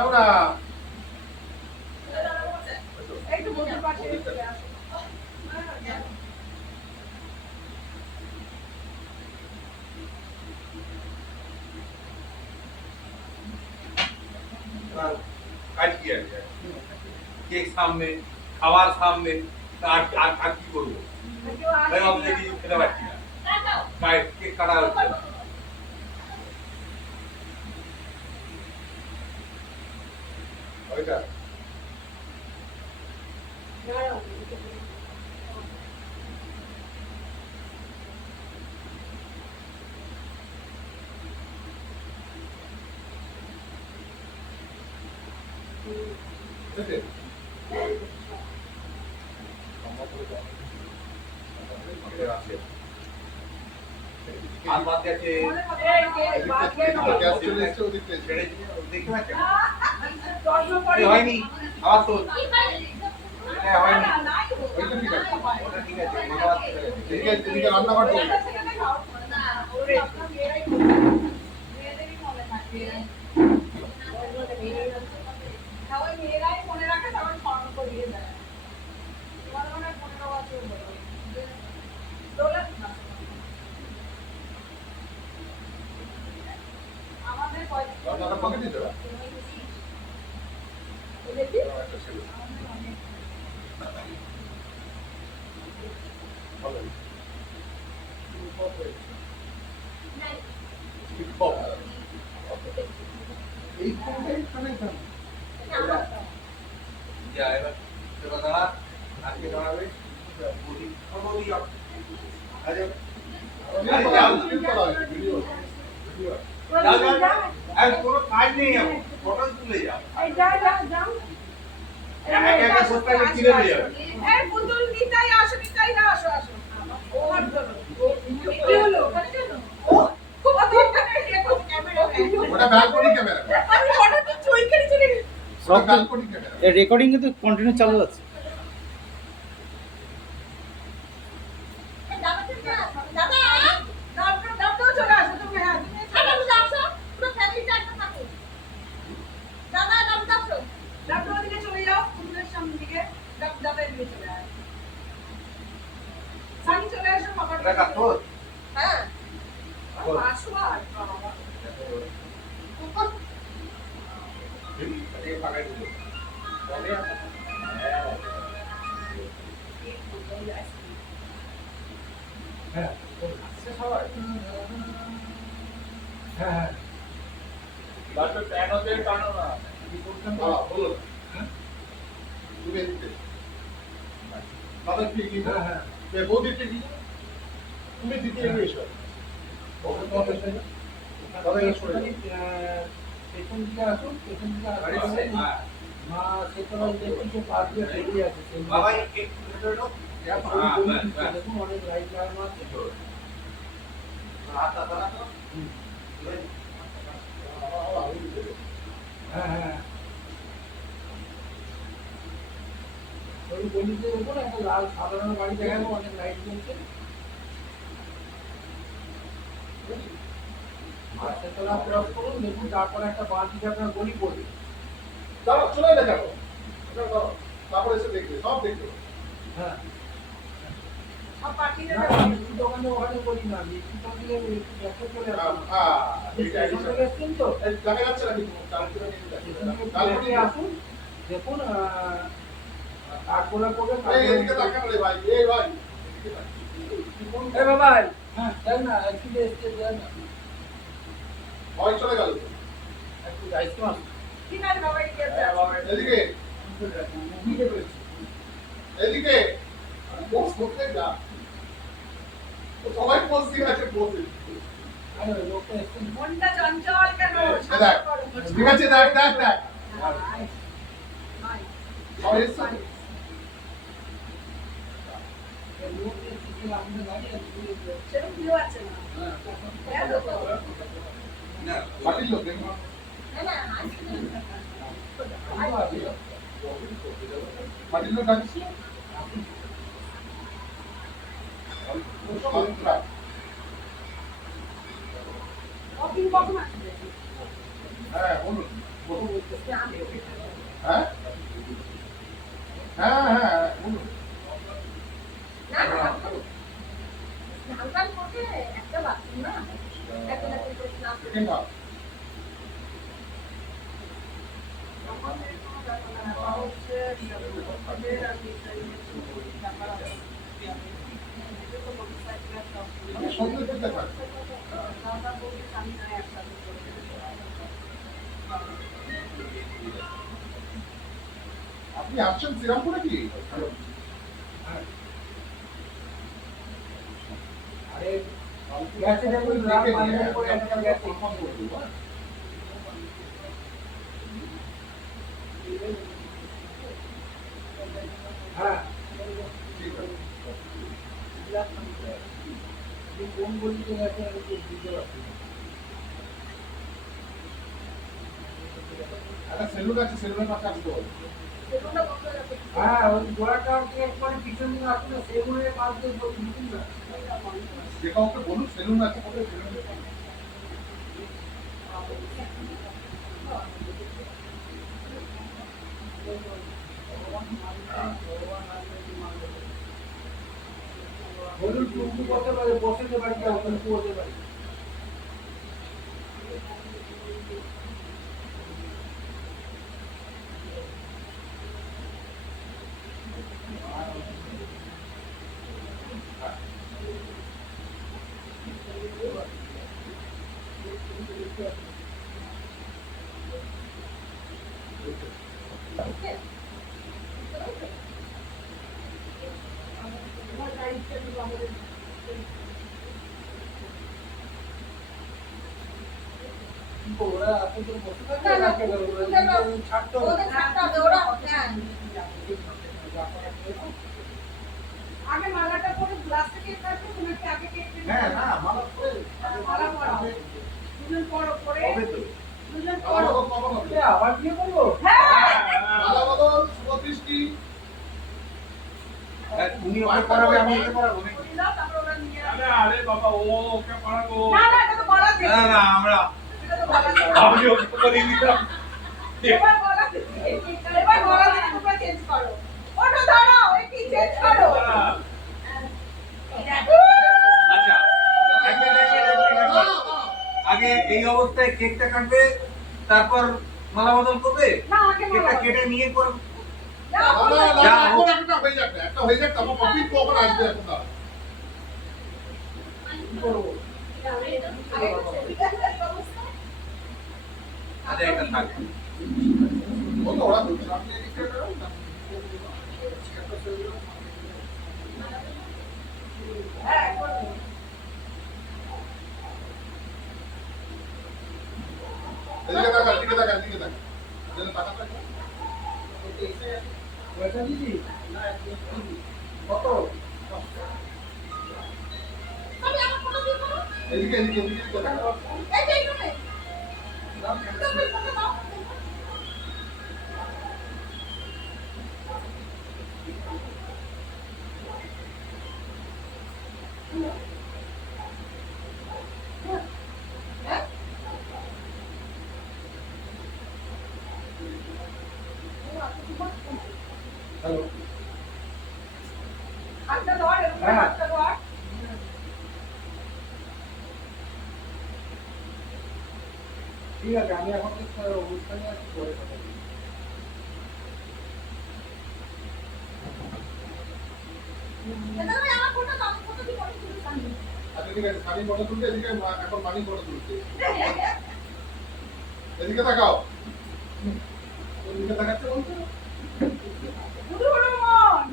আমরা একটু বন্ধুর পাশে চলে আসো। কাজ কি আছে? কেক সামনে, খাবার সামনে, আর আর আর কি করবো? তাই আমাদের কিছু খেতে পারছি না। কেক কাটা হচ্ছে। ওইটা বুঝলে? আর বাদ আছে গ্যাস চলে এসেছে ওদিক থেকে ছেড়ে দিয়ে দেখতে পাচ্ছেন? হয়নি আবার তো হ্যাঁ হয়নি ওইটা ঠিক আছে ওটা ঠিক আছে ঠিক আছে তুমি রান্না করতে মেয়েরাই মনে রাখে তখন স্মরণ করিয়ে দেয়। তোমার মনে হয় 15 বছর হলো আমাদের রান্নাটা পকেট দিতে হবে একটা ছিল ভালো এই কোনটাই মানে কেন যা এবার সেটা দাঁড়া আজকে দাঁড়াবে বডি বডি আরে আরে যাও ভিডিও যাও যাও আর কোনো কাজ নেই এখন ফটো তুলে যাও এই যাও যাও যাও একা সপ্তাহে কিনে নিয়ে যাবে এই পুতুল নিতাই আসো নিতাই না আসো আসো ওর জন্য কি হলো ওখানে কেন ও খুব ওখানে ক্যামেরা ওটা ব্যালকনি ক্যামেরা আমি ফটো তো চুইকারি চলে গেল সব ব্যালকনি ক্যামেরা এর রেকর্ডিং কিন্তু কন্টিনিউ চালু আছে। দাদা দাদা চলে আসো তুমি হ্যাঁ তুমি আসো পুরো ফ্যামিলিটা একটা থাকো দাদা দাদা আসো দাদা ওদিকে চলে যাও পুতুলের সামনে দিকে দাদা এদিকে চলে আসো সানি চলে আসো বাবা এটা কাট তোর হ্যাঁ আসো আর বাবা এই পাকাই দিল বলে হ্যাঁ আসছে সবাই হ্যাঁ হ্যাঁ বাচ্চা টানো দিয়ে টানো না কি করতেন বলো হ্যাঁ তুমি এদিকে দাদা কি কি হ্যাঁ হ্যাঁ বৌদি কি তুমি দিতে এসো ওকে তো হবে না দাদা এসে পড়ে পেছন দিকে আসুন পেছন দিকে আসুন মা সেতলা ইলেকট্রিকের পাশ দিয়ে বেরিয়ে আছে বাবা একটু ভেতরে ঢোক দেখুন অনেক লাইট লাগানো আছে হাতটা ধরা তো হ্যাঁ হ্যাঁ ওই গলিতে দেখুন একটা লাল সাধারণ বাড়ি দেখাবো অনেক লাইট জ্বলছে আর সেতলা ক্রস করুন দেখুন তারপরে একটা বাঁ দিকে আপনার গলি পড়বে দাঁড়াও চলে এলে কেন তারপরে এসে দেখবে সব দেখবে হ্যাঁ সব পাঠিয়ে না দেবে মিষ্টি দোকানে ওখানে বলি না মিষ্টি দোকানে একটু চলে আসুন হ্যাঁ স্টেশন থেকে এসছেন তো দেখা যাচ্ছে নাকি স্টেশন থেকে আসুন দেখুন তারপরে করবে এদিকে তাকান রে ভাই এই ভাই এ বাবা হ্যাঁ দেখ না একটু এসছে দেখ না ভয় চলে গেল তো একটু আইসক্রিম আসুন ঠিক আছে বাবা এই গেছে এদিকে বুঝতে পেরেছি এদিকে বস করতে যা তো সবাই পোস্ট দিয়ে আছে বসে আরে লোকটা এসছে মনটা চঞ্চল কেন দেখ ঠিক আছে দেখ দেখ দেখ হাই সবাই এসছে লোক এসছে আমাদের গাড়ি আছে সেরকম ভিউ আছে না হ্যাঁ তো না বাকির লোক দেখো না না বাকির লোক ডাকছি কখন আসবে হ্যাঁ বলুন বলুন। হ্যাঁ হ্যাঁ হ্যাঁ বলুন। না না স্নান করতে একটা বাথরুম না একটা না তিনটে স্নান সেকেন্ড হাফ। আমাদের কোনো ব্যাপার না আমার হচ্ছে আমাদের আমি এটা তো বলতে চাইছি না সব আমি সঙ্গে যেতে পারি। দাদা বলতে আমি না একসাথে করতে আপনি আসছেন শ্রীরামপুরে কি? আরে গ্যাসে যখন রাত বান্ধার করে একটা গ্যাসে হ্যাঁ ঠিক আছে। কোন গলিতে গেছে আমি তো বুঝতে পারছি না। একটা সেলুন আছে, সেলুনের পাশে আসতে হবে। সেলুনটা বন্ধ হয়ে যাবে হ্যাঁ ওই গোড়াটা হচ্ছে একবারে পিছন দিকে আসলে সেগুলোর পাশ দিয়ে বলি বুঝুন না। যে কাউকে বলুন সেলুন আছে, কোথায় সেলুন? বলুন টুকু করতে পারে বসে বাড়ি যাও টুকু করতে পারি। ওরা আপনি তো বসে থাকবে রাখে ছাড়তে হবে। ওদের ছাড়তে হবে ওরা হ্যাঁ আগে মালাটা পরে গ্লাসে কেক কাটবে তোমাকে আগে কেক কেটে হ্যাঁ না মালা করে মালা পরাও দুজন পরো পরে হবে তো। দুজন মালা পরো বদল কখন হবে? আবার বিয়ে করবো? হ্যাঁ মালা বদল শুভ দৃষ্টি। উনি ওকে করাবে, আমি একে করাবো নাকি? বলি দাও তারপর ওরা নিয়ে আসবে। আরে বাবা ও ওকে পারাবো না না এটা তো বলা না না আমরা এটা তো বলা আমি ওকে করে দিলাম এবার বলা এবার বলা তোমরা চেঞ্জ করো ওটা দাঁড়াও এই কি চেঞ্জ করো আচ্ছা আগে এই অবস্থায় কেকটা কাটবে, তারপর মালা বদল করবে। না আগে কেকটা মালা কেটে নিয়ে করে যাও না না যা, না এখন একটা হয়ে যাক, একটা হয়ে যাক, তারপর কপি কখন আসবে এখন না? কি করবো? আচ্ছা এটা থাক। ও তো ওরা বলছে আপনি এদিকে করুন না। হ্যাঁ করো এদিকে তাকা, এদিকে তাকা, এদিকে তাকা। এদিকে তাকা তাকা। পয়সা দিদি? কত? আমি আমার ফটো দিয়ে করো এদিকে এদিকে এদিকে তাকা। এই যে এইখানে তুমি ফটো দাও হ্যালো। হাতটা ধর এরকম করে হাতটা ধর ঠিক আছে আমি এখন একটা অনুষ্ঠানে আছি পরে কথা বলবো। এটা তুমি আমার ফটো দাও ফটো দিয়ে ফটো তুলে সামনে আচ্ছা ঠিক আছে, সানি ফটো তুলতে, এদিকে এখন মানি ফটো তুলতে। এদিকে তাকাও। এদিকে তাকাচ্ছে বলছো? গুরু গুরু মন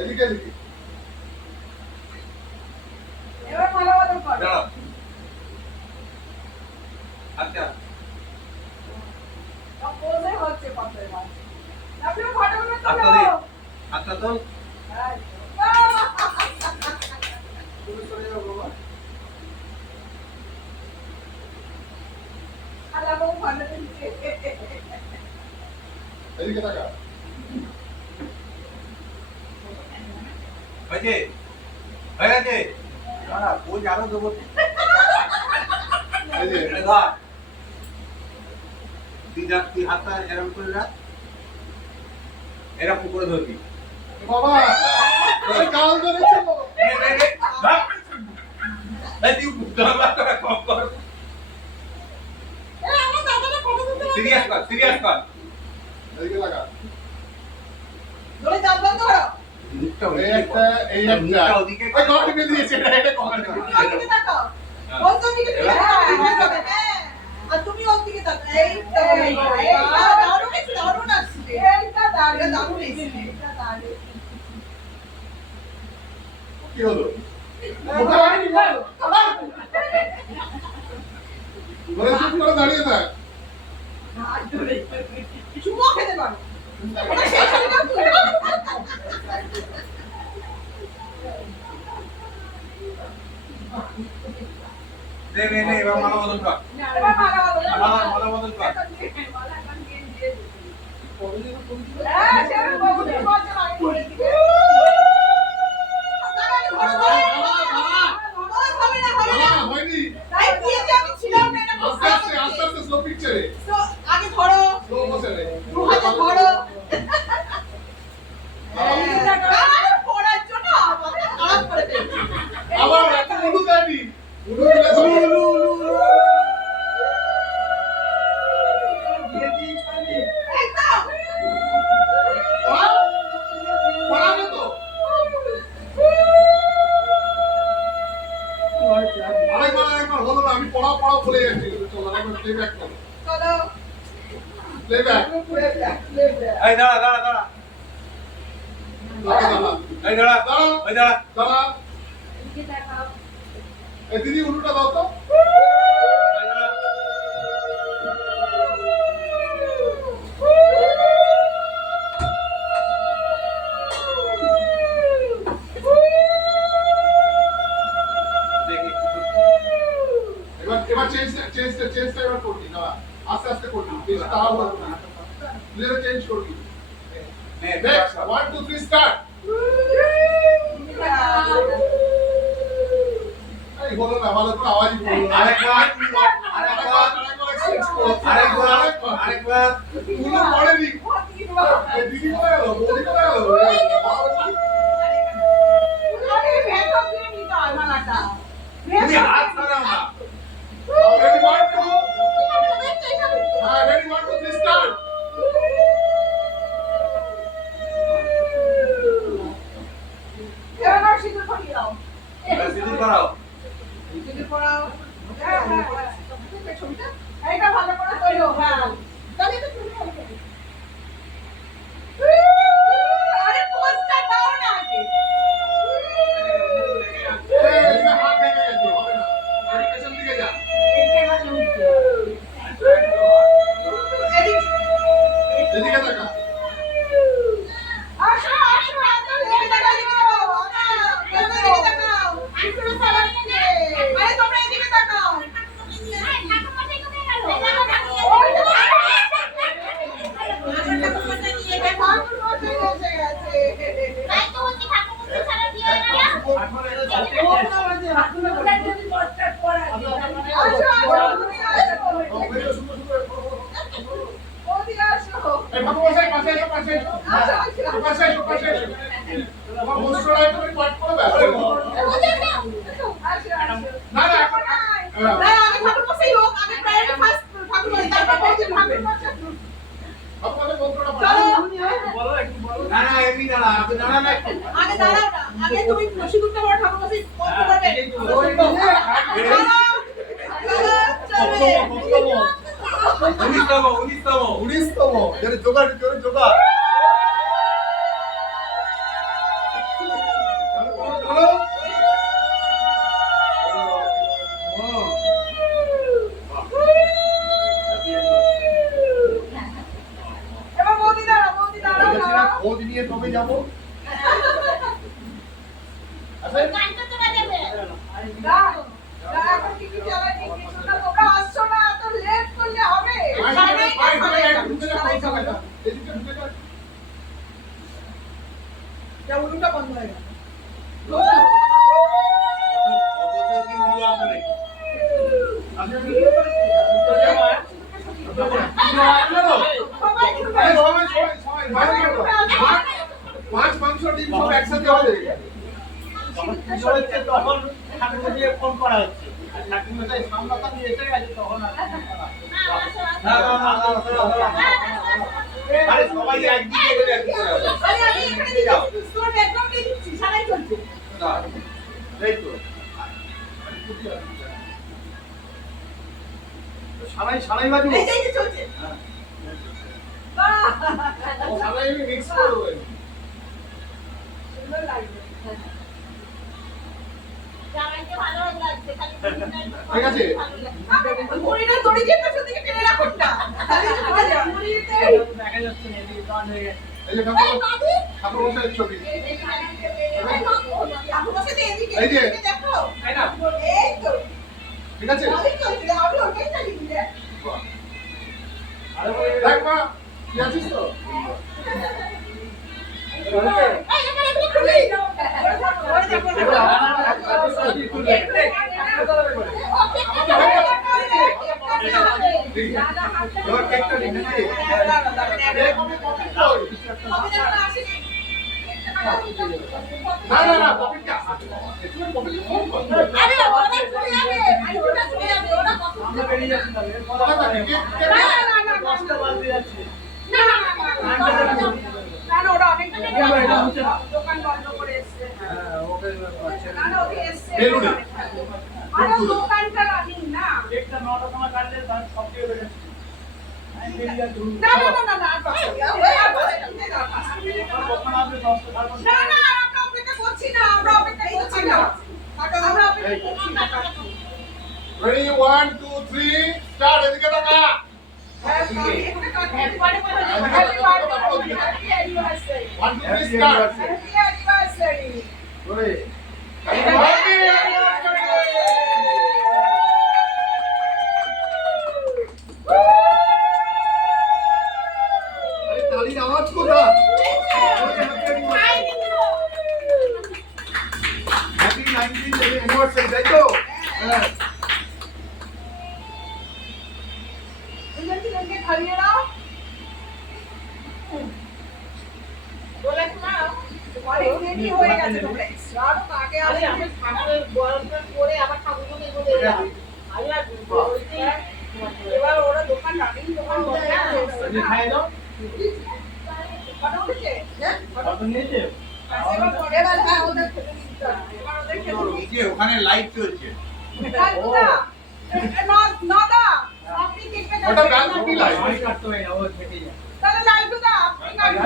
এদিকে এদিকে। এবার মালা বদল কর দাঁড়াও। আচ্ছা পোজে হচ্ছে কত এবার আপনি ফটোগুলো হাতটা তোলো দে, হাতটা তোল। তুমি চলে যাও বাবা। আলা বউ ভালো দিচ্ছে এদিকে তাকা। হয়েছে হয়ে গেছে। দাঁড়া পোজ আরো দেবো। এই যে এটা ধর। তুই হাতটা এরকম করে রাখ, এরকম করে ধরবি। বাবা এই গাল ধরেছে তো। সিরিয়াস কর, সিরিয়াস কর। এদিকে লাগা। ধরে দাম দাম ধরো। মুখটা এই একটা এই একটা মুখটা ওদিকে ওই ঘর টিপে দিয়েছে এটা কমার ওদিকে তাকাও। ওর দিকে তুমি হ্যাঁ। আর তুমি ওর দিকে তাকাও। এইটা দারুণ আসছে। এইটা দারুণ এসেছে। এটা দারুণ। কি হলো মোটা বাড়ি বল বলে চুপ করে দাঁড়িয়ে থাক চুমো খেতে পারো। ওটা শেষ হয়ে যাও তুই। নে নে নে, এবার মালা বদল কর। এবার মালা বদল। মালা বদল কর। মালা এখন দিয়ে দিয়ে হ্যাঁ সেটা বলতে বলতে আমি করে দিই। হয়নি তাই দিয়েছি আমি ছিলাম না এটা আস্তে আস্তে আস্তে আস্তে স্লো পিকচারে তো আগে ধরো স্লো মোশনে দু হাতে ধরো আরে পড়ার জন্য আমাকে খারাপ করে দিয়েছে আবার একটা উলু দেয়নি উলু দিলে তো উলু একদম পড়াবে তো আরেকবার হলো না আমি পড়াও বলে যাচ্ছি চলো আরেকবার প্লেব্যাক করো চলো প্লেব্যাক এই দাঁড়া দাঁড়া দাঁড়া, এই দাঁড়া, এই দাঁড়া। দাঁড়া এই দিদি উলুটা দাও তো এই দাঁড়া। দেখি এবার চেঞ্জটা এবার করবি না আস্তে আস্তে করবি বেশি তাড়াহুড়ো করবি না প্লেয়ার চেঞ্জ করবি নে নেক্সট 1 2 3 স্টার্ট এই বলো না ভালো করে আওয়াজই বলো আরেকবার আরেকবার আরেকবার উলু পড়েনি এই দিদি কোথায় গেল বৌদি কোথায় গেল আরে ভেতর দিয়ে নিতে হয় মালাটা তুমি হাত সরাও না। ready 1 2 হ্যাঁ ready 1 2 3 স্টার্ট এবার সিঁদুর পরিয়ে দাও এবার সিঁদুর করাও। সিঁদুর পরাও হ্যাঁ ছবিটা এইটা ভালো করে তৈরি হোক হ্যাঁ তাহলে তো তুমি আরে পোস্টটা দাও না আগে এই হাত ভেঙে গেছে হবে না আরে পেছন দিকে যা এদিকে তাকা আসো আসো এত লেগে দেখা দিও এদিকে তাকাও আসলে সালাম নিয়ে আরে তোমরা এদিকে তাকাও এই বাবু পাশে এসো পাশে এসো তোমার হোস্টরা একটু পাঠ করবে না না এখন আপনাদের মন্ত্রটা পাঠ না না, এমনি দাঁড়া, আপনি দাঁড়ান না একটু। আগে দাঁড়াও না আগে তুমি সিঁদুরটা বড় ঠাকুর বসে কষ্ট করবে উনিশতম 19তম এর জোগাড় জোরে জোগাড় চলো এবার বৌদি দাঁড়াও বলেছিলাম খোঁজ নিয়ে তবে যাবো আচ্ছা এখন কি চালাই তোমরা আসছো না এত লেট করলে হবে এদিকে ঢুকে যা উলুটা বন্ধ হয়ে গেল অত কি উলু আসে নাকি? আসলে সবাই খাবে। এই সবাই ভালো করে দাও। মাছ মাংস ডিম সব একসাথে হবে। যখন পুজো হচ্ছে তখন ঠাকুর দিয়ে ফোন করা হচ্ছে আর ঠাকুর মশাই সামনাসামনি এসে গেছে তখন আর ফোন করা হচ্ছে না আরে সবাই একদিকে গেলে একদিকে হবে আরে আমি এখানে দিচ্ছি, তোর ব্যাকগ্রাউন্ডে দিচ্ছি, সারাই চলছে। না এই তো সারাই বাজু। এই যে চলছে। বাহ! সারাই মিক্স করে দেবো। সুন্দর লাগছে। জামাইকে ভালো লাগছে খালি ঠিক আছে। মুড়িটা দড়ি দিয়ে পেছন দিকে টেনে রাখুন না। তাহলে চলে যাবে। মুড়িতে দেখা যাচ্ছে না এদিকে দান হয়ে গেছে এই যে ঠাকুর মশাইয়ের ছবি। আপু বসে দিয়ে এদিকে এই যে। এদিকে দেখো। তাই না এই তো। ঠিক আছে। ভালোই চলছে, আমি ওটাই চালিয়ে দিলে। আরে দেখ মা কি আছিস তো? এই এখানে এগুলো খুলে দাও ওরে দেখো এবার কেকটা নিতে দিই এই কবি কবি কই? না কবি কে আছে? একটু কবি ফোন কর। আরে ওরা চলে যাবে আরে ওরা চলে যাবে ওরা কত আমরা বেরিয়ে যাচ্ছি তাহলে কথা বল, কে কে দশটা বাজতে যাচ্ছে না ওরা অনেক এটা হচ্ছে না দোকান বন্ধ করে এসছে। হ্যাঁ ওকে না না ওকে এসছে। বেলুড়ে। আরে দোকানটা রানিং না। একটা 9টার সময় কাটলে তার সব দিয়ে হয়ে যাচ্ছে আমি বেরিয়ে যাচ্ছি না না না না না আর পাঁচ মিনিট, ওই আর পাঁচ মিনিট, আর পাঁচ মিনিট। কখন আসবে 10টা তারপর না না আমরা অপেক্ষা করছি না, আমরা অপেক্ষা করছি না, আমরা অপেক্ষা করছি না। রেডি 1 2 3 স্টার্ট এদিকে টাকা। Happy anniversary. 1 2 3 start. Happy anniversary. ওরে হ্যাপি অ্যানিভার্সারি। আরে তালির আওয়াজ কোথা? হ্যাপি 19th অ্যানিভার্সারি তাই তো? হ্যাঁ। দুজনকে খাইয়ে দাও। বলে খাও। অনেক দেরি হয়ে গেছে তোমরা। আরো আগে আরে আমি ঠাকুরের বরণটা করে আবার ঠাকুরকে বলে দিলাম আল্লাহ বলতে এবার ওরা দোকান রানিং দোকান বন্ধ করে তুমি খাই দাও ফটো উঠেছে? হ্যাঁ? কত নিয়েছে এবার পরে এবার হ্যাঁ ওদের খেতে দিতে হবে। এবার ওদের খেতে দিতে এই যে ওখানে লাইট চলছে নদা আপনি কেকটা ওটা ব্যালকনি লাইট। আমি কাটতে হয় না ও থেকে যায় তাহলে লাইট দা আপনি কাটুন।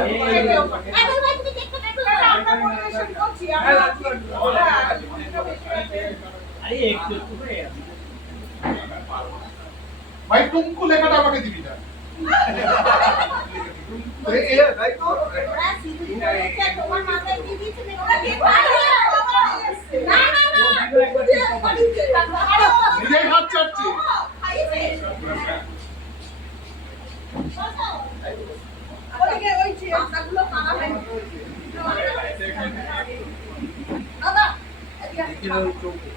এখন ভাই তুমি দেখতে দেখতে আমরা পরিবেশন করছি আমরা আরে একটু একটু করে ভাই টুমকু লেখাটা আমাকে দিবি না। এই তাই তো ওরা সিঁদুর পরেছে তোমার মাথায় দিয়ে দিয়েছে ওরা কেক খাইয়ে না না না নিজেই হাত চাটছি। ওদিকে ওই চেয়ারগুলো কানা হয়নি। দাদা এদিকে আসুন। দেখি না ওই চৌকি